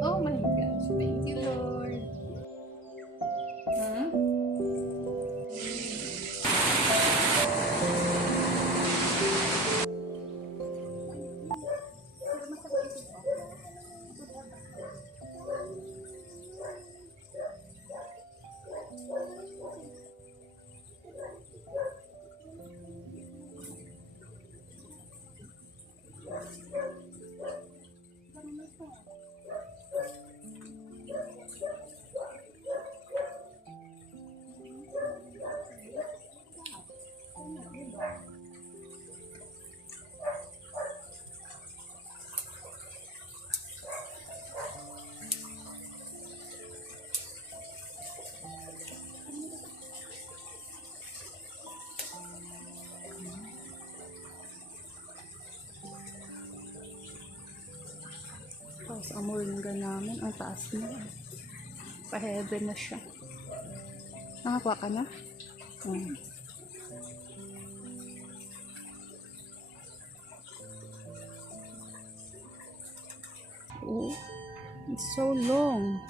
Oh my gosh. Thank you, Lord. Huh? Tapos ang moringa namin, ang taas na. Pa-heaven na siya. Nakakuha ka na? Hmm. Oh, it's so long.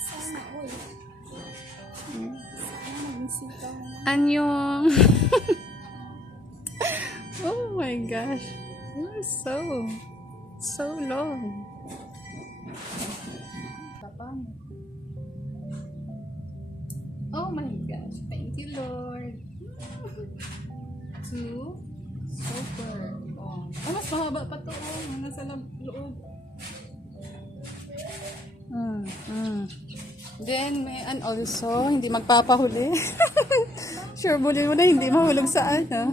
Sana all. Hmm. Sana magsita mo. Anyong! Oh my gosh. You're so long. Tapang. Oh my gosh. Thank you, Lord. Two. Super. Oh, mas mahaba pa to. Oh, nasa loob. Then, may also, hindi magpapahuli. Sure, bulin mo na hindi mahulog sa ano.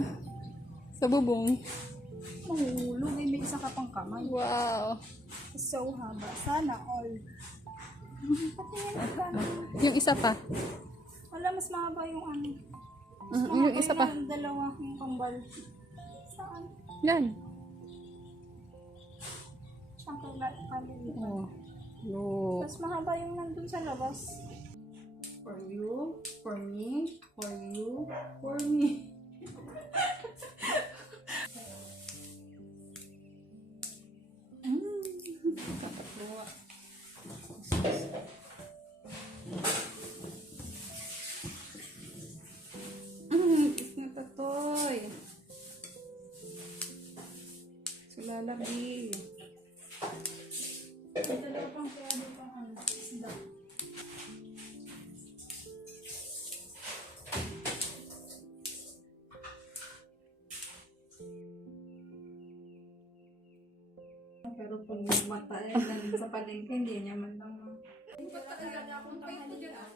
Sa bubong. Mahulog. May isa ka pang kamay. Wow. So haba. Sana all. Pati yan ka. Yung isa pa. Wala, mas mahaba yung ano. Yung isa pa. Yung dalawa, yung kambal. Saan? Yan. Saan ka kalilitan? Oh. Look. Mas mahaba yung nandun sa labas. For you, for me, for you, for me. Tatlo. Is na tatoy. Sulalabi. May dalawa pang kaya doon pang ano, isda. Pero kung mata sa palengke, hindi niya man lang. Akong paint ko dyan ah.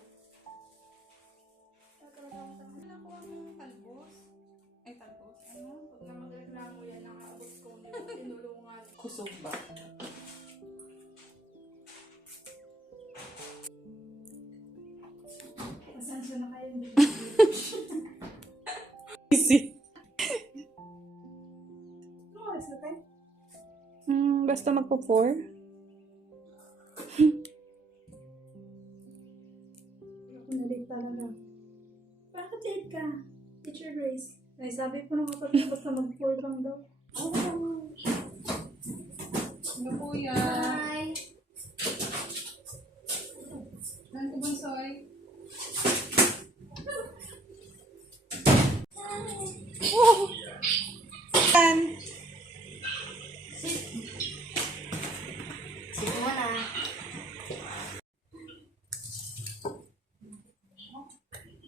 Wala ko ang talbos. Ay, talbos. Ano? Pag na magreklamo yan, nakaabot ko tinulungan. Kusog ba? Pasensya na kayo. Easy. Ano oras na tayo? Basta magpo-4. Ako na late talaga. Bakit late ka? Teacher Grace. Ay, sabi ko nung kapag basta mag-4 lang daw. Oh. Ano po yan? Hi! Ano ko bansoy? Oh! Yan! Sige mo na.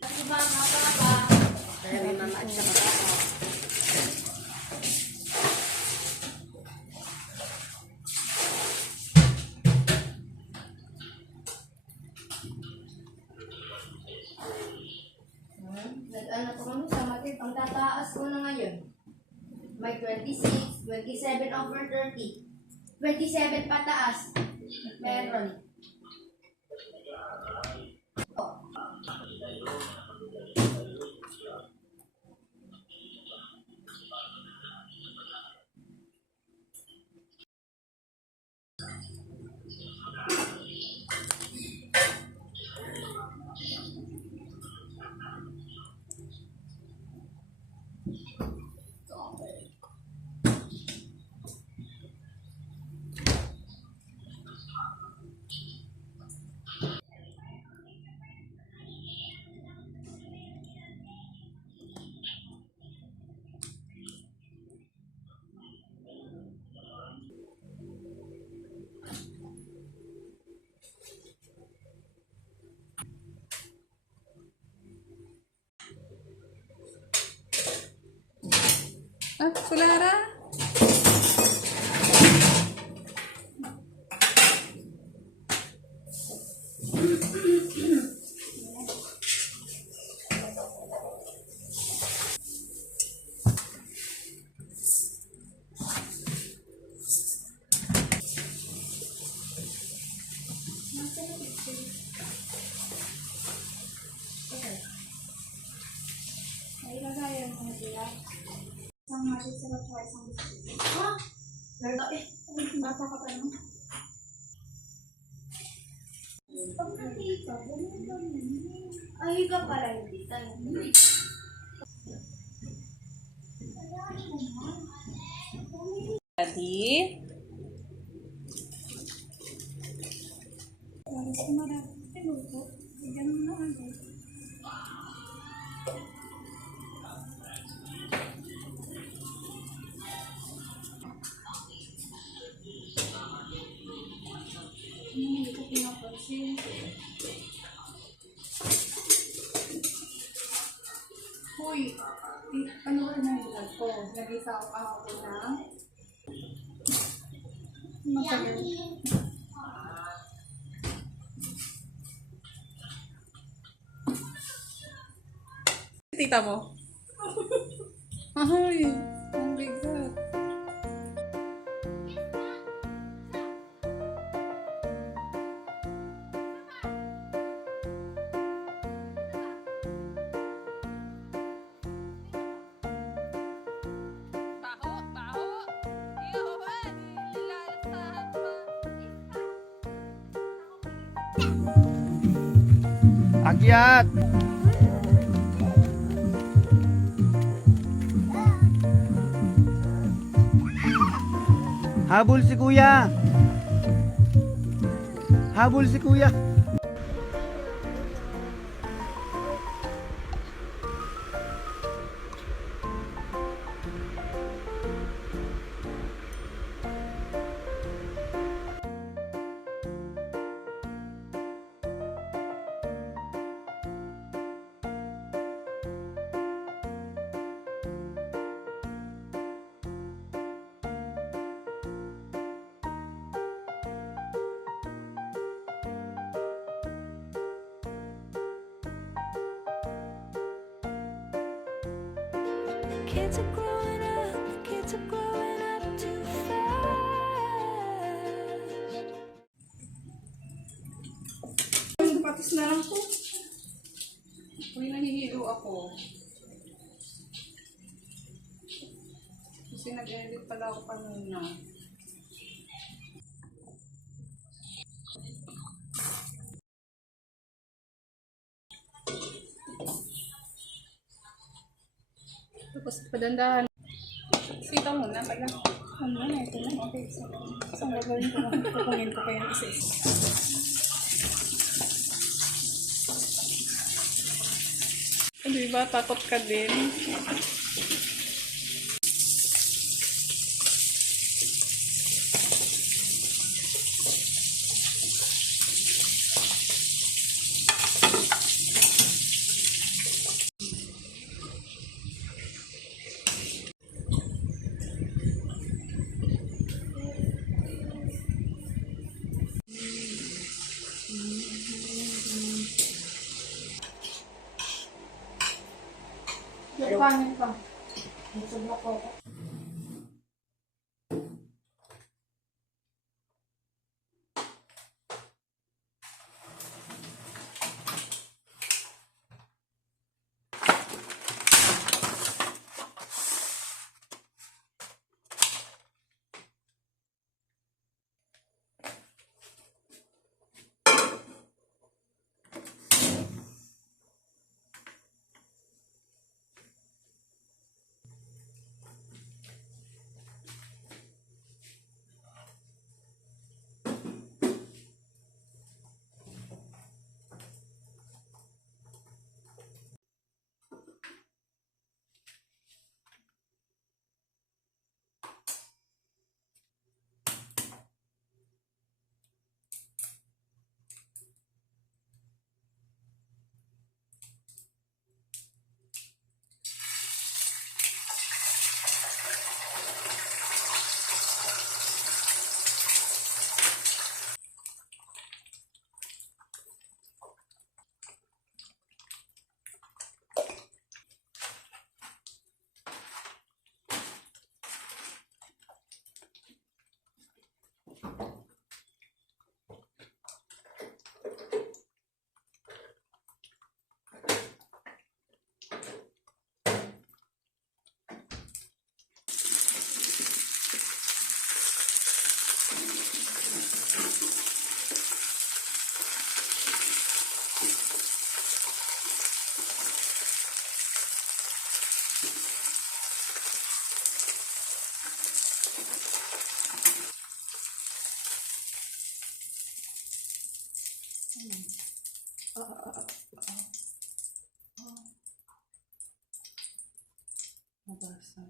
Kasi ba, mapapa. Kaya mama at saka ako. Nag-ano ko kami sa matit. Ang tataas ko na ngayon. May 26, 27 over 30. 27 pataas. Meron. Sulara? Ay, lagayan mo sila. Isang masit sila tsaka isang biscuit. Ha? Lalo eh. Bata ka pa naman. Pagkakita, ganun ba yun? Ay, ka pala hindi tayo. Daddy? Para sa marami. Pinuto. Bigyan mo na agad. Hindi ko pinapansin. Hoy, ano ba na yung vlog ko? Nag-isa ako kahapon na. Matagal. Tita mo? Ay, ang bigat. Baho, baho. Iyawan, ilalasahan pa. Akyat! Habol si kuya! Habol si kuya! Kids are growing up, kids are growing up too fast. Ang patis na lang po. Uy, nahihilo ako. Kasi nag-edit pala ako kanina. Tapos padandahan. Sita muna pala. Ano na, ito na. Okay, so, isang gagawin ko lang. Kukunin ko pa yung isa-isa. Di ba? Takot ka din. Yung kanin pa. Sobrang ko. Nabasa.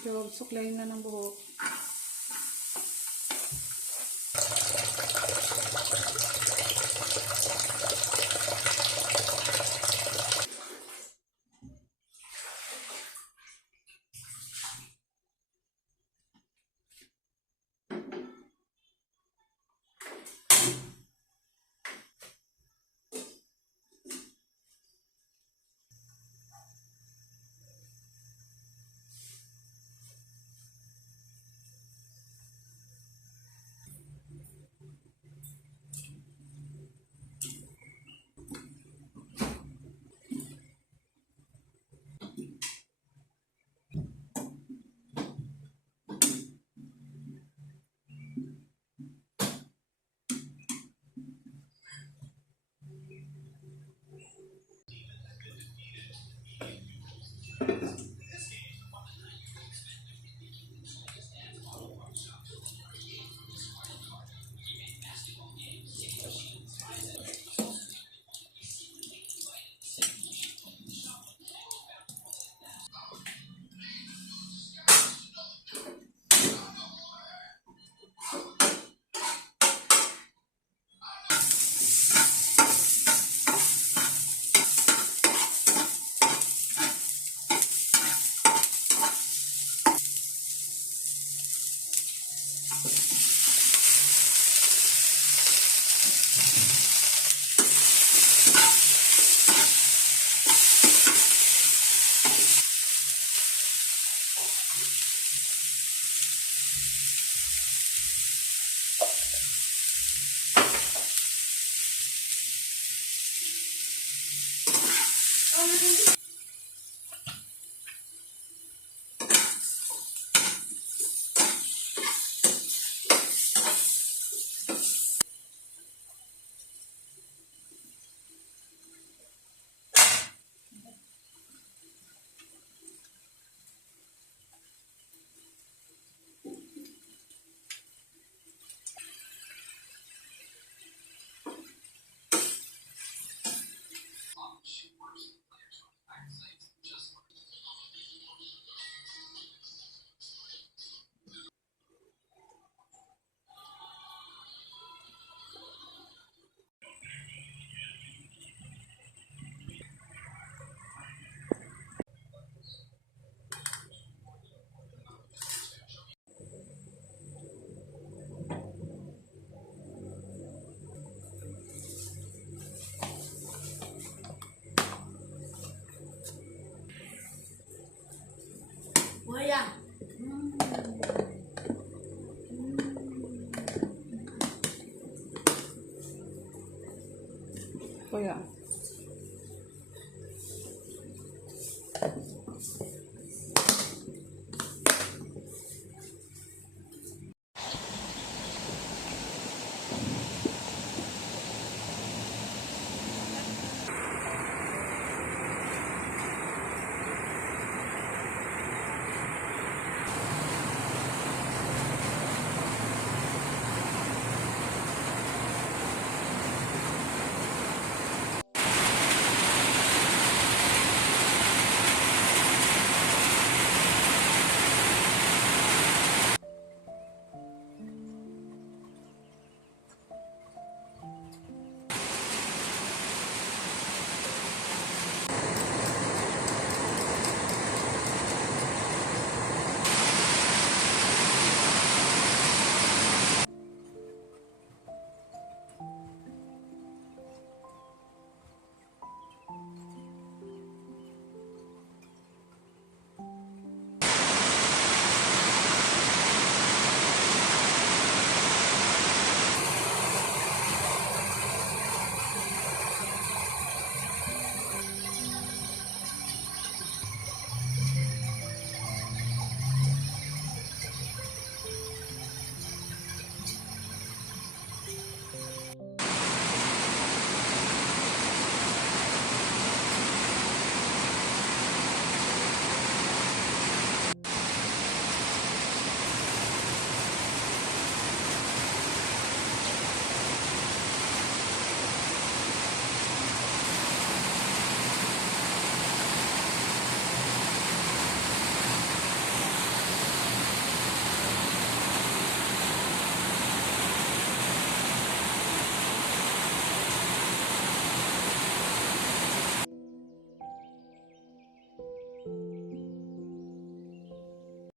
Job, suklayin na ng buhok. Kuya. Kuya.